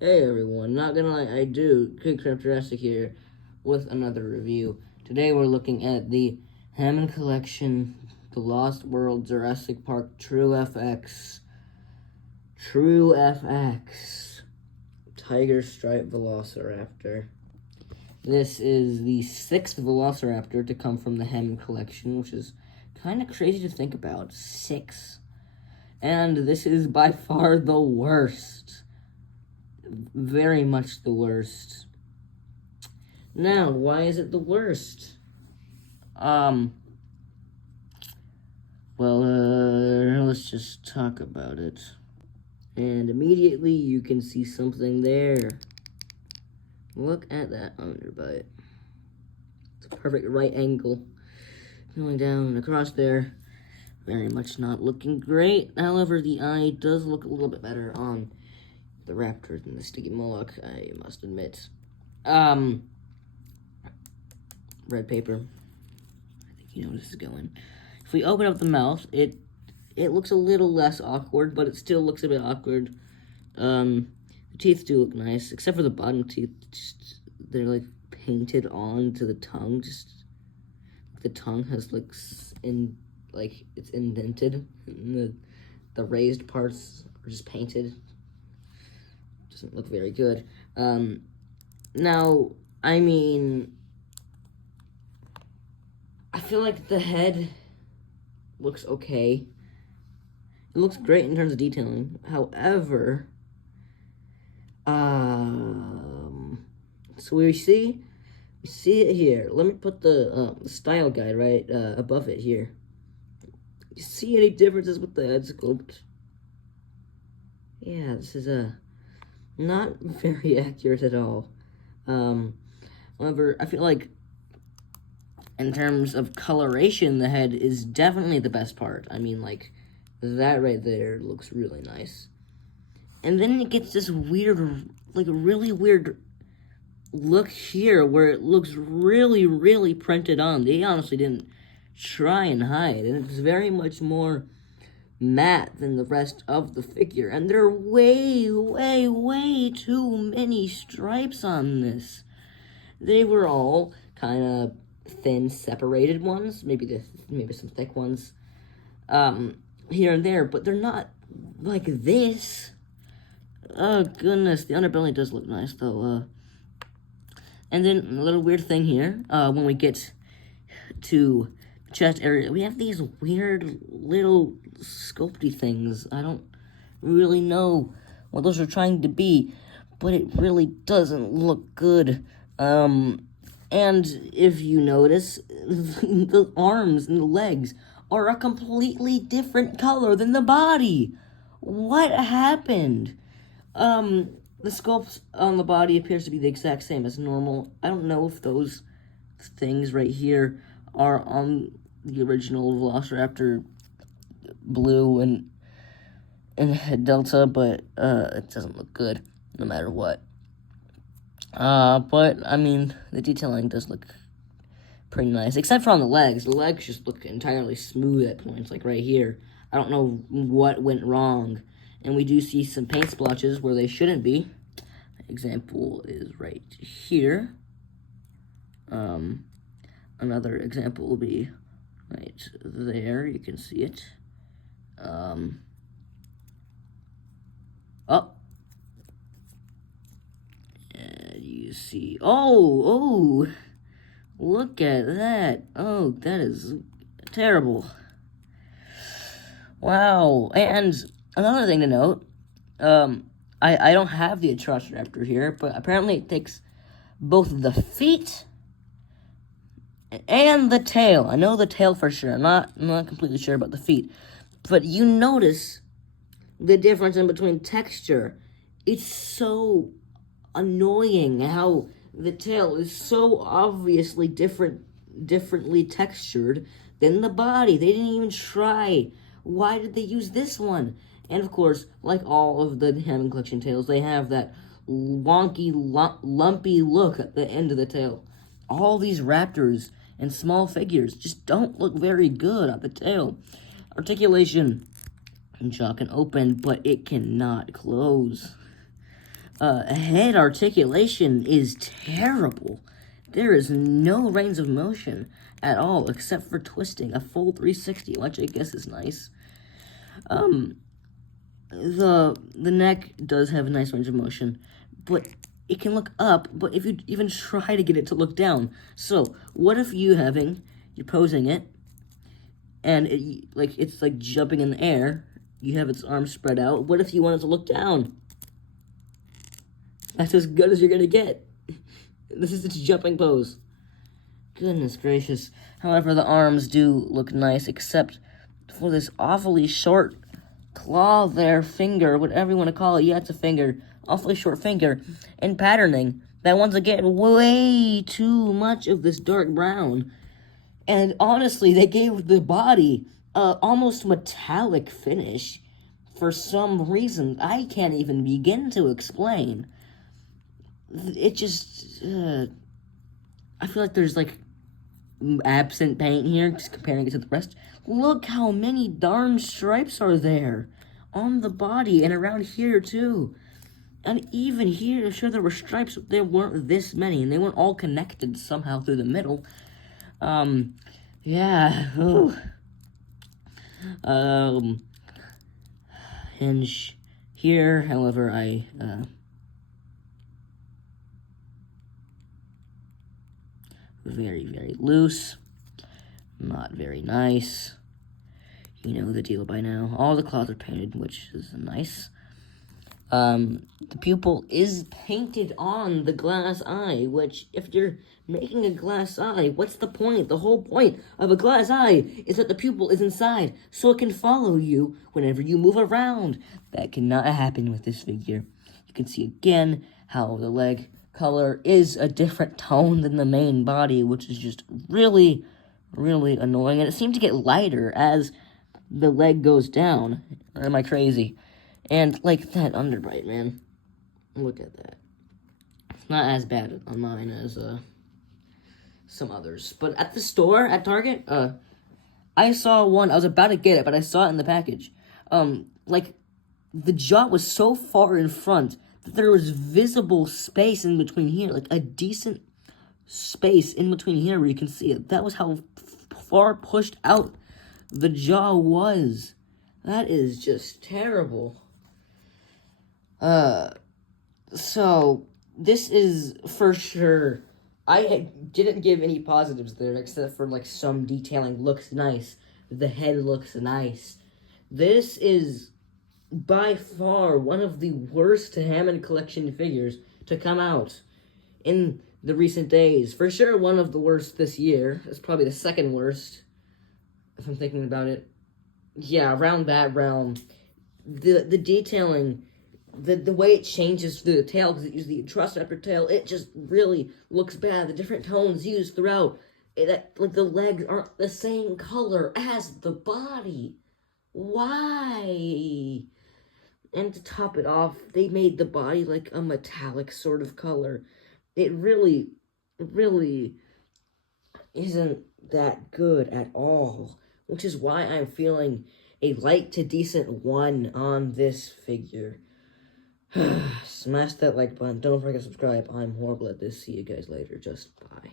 Hey everyone, not gonna lie, I do. Kickcraft Jurassic here with another review. Today we're looking at the Hammond Collection, The Lost World Jurassic Park True FX Tiger Stripe Velociraptor. This is the 6th Velociraptor to come from the Hammond Collection, which is kind of crazy to think about. 6. And this is by far the worst. Very much the worst. Now, why is it the worst? Let's just talk about it. And immediately you can see something there. Look at that underbite. It's a perfect right angle. Going down across there. Very much not looking great. However, the eye does look a little bit better on the raptor than the sticky Moloch, I must admit. Red paper. I think you know where this is going. If we open up the mouth, it looks a little less awkward, but it still looks a bit awkward. The teeth do look nice, except for the bottom teeth. They're like painted onto the tongue. Just the tongue has it's indented. And the raised parts are just painted. Doesn't look very good. Now, I mean, I feel like the head looks okay. It looks great in terms of detailing. However, so we see it here. Let me put the style guide right above it here. You see any differences with the head sculpt? Yeah, this is not very accurate at all. However, I feel like in terms of coloration, the head is definitely the best part. I mean, like, that right there looks really nice. And then it gets this weird, like, really weird look here where it looks really, really printed on. They honestly didn't try and hide, and it's very much more matte than the rest of the figure, and there are way, way, way too many stripes on this. They were all kind of thin, separated ones, maybe some thick ones, here and there, but they're not like this. Oh goodness, the underbelly does look nice though. And then a little weird thing here, when we get to chest area, we have these weird little sculpty things. I don't really know what those are trying to be, but it really doesn't look good. And if you notice, the arms and the legs are a completely different color than the body. What happened? The sculpt on the body appears to be the exact same as normal. I don't know if those things right here are on the original Velociraptor blue and Delta, but it doesn't look good no matter what. But I mean, the detailing does look pretty nice, except for on the legs. The legs just look entirely smooth at points, like right here. I don't know what went wrong, and we do see some paint splotches where they shouldn't be. Example is right here. Another example will be right there. You can see it. Oh. And you see, oh, look at that. Oh, that is terrible. Wow. And another thing to note, I don't have the Velociraptor here, but apparently it takes both the feet and the tail. I know the tail for sure. I'm not completely sure about the feet. But you notice the difference in between texture. It's so annoying how the tail is so obviously differently textured than the body. They didn't even try. Why did they use this one? And of course, like all of the Hammond Collection tails, they have that wonky, lumpy look at the end of the tail. All these raptors and small figures just don't look very good on the tail. Articulation, jaw can open, but it cannot close. head articulation is terrible. There is no range of motion at all, except for twisting a full 360, which I guess is nice. The neck does have a nice range of motion, but it can look up, but if you even try to get it to look down. So, what if you're posing it, and it's like jumping in the air, you have its arms spread out. What if you want it to look down? That's as good as you're gonna get. This is its jumping pose. Goodness gracious. However, the arms do look nice, except for this awfully short claw there, finger, whatever you want to call it. Yeah, it's a finger. Awfully short finger. And patterning that, once again, way too much of this dark brown. And honestly, they gave the body a almost metallic finish for some reason I can't even begin to explain. It just, I feel like there's like absent paint here, just comparing it to the rest. Look how many darn stripes are there on the body and around here too. And even here, I'm sure there were stripes, but there weren't this many, and they weren't all connected somehow through the middle. Yeah, ooh. Hinge here, however, very, very loose. Not very nice. You know the deal by now. All the claws are painted, which is nice. The pupil is painted on the glass eye, which, if you're making a glass eye, what's the point? The whole point of a glass eye is that the pupil is inside, so it can follow you whenever you move around. That cannot happen with this figure. You can see again how the leg color is a different tone than the main body, which is just really, really annoying. And it seemed to get lighter as the leg goes down. Or am I crazy? And, like, that underbite, man. Look at that. It's not as bad on mine as, some others. But at the store, at Target, I saw one. I was about to get it, but I saw it in the package. Like, the jaw was so far in front that there was visible space in between here. Like, a decent space in between here where you can see it. That was how far pushed out the jaw was. That is just terrible. So, this is for sure. I didn't give any positives there, except for, like, some detailing looks nice. The head looks nice. This is, by far, one of the worst Hammond Collection figures to come out in the recent days. For sure, one of the worst this year. It's probably the second worst, if I'm thinking about it. Yeah, around that realm. The detailing, the way it changes through the tail, because it uses the Velociraptor tail, it just really looks bad. The different tones used throughout, like the legs aren't the same color as the body. Why? And to top it off, they made the body like a metallic sort of color. It really, really isn't that good at all, which is why I'm feeling a light to decent 1 on this figure. Smash that like button. Don't forget to subscribe. I'm horrible at this. See you guys later. Just bye.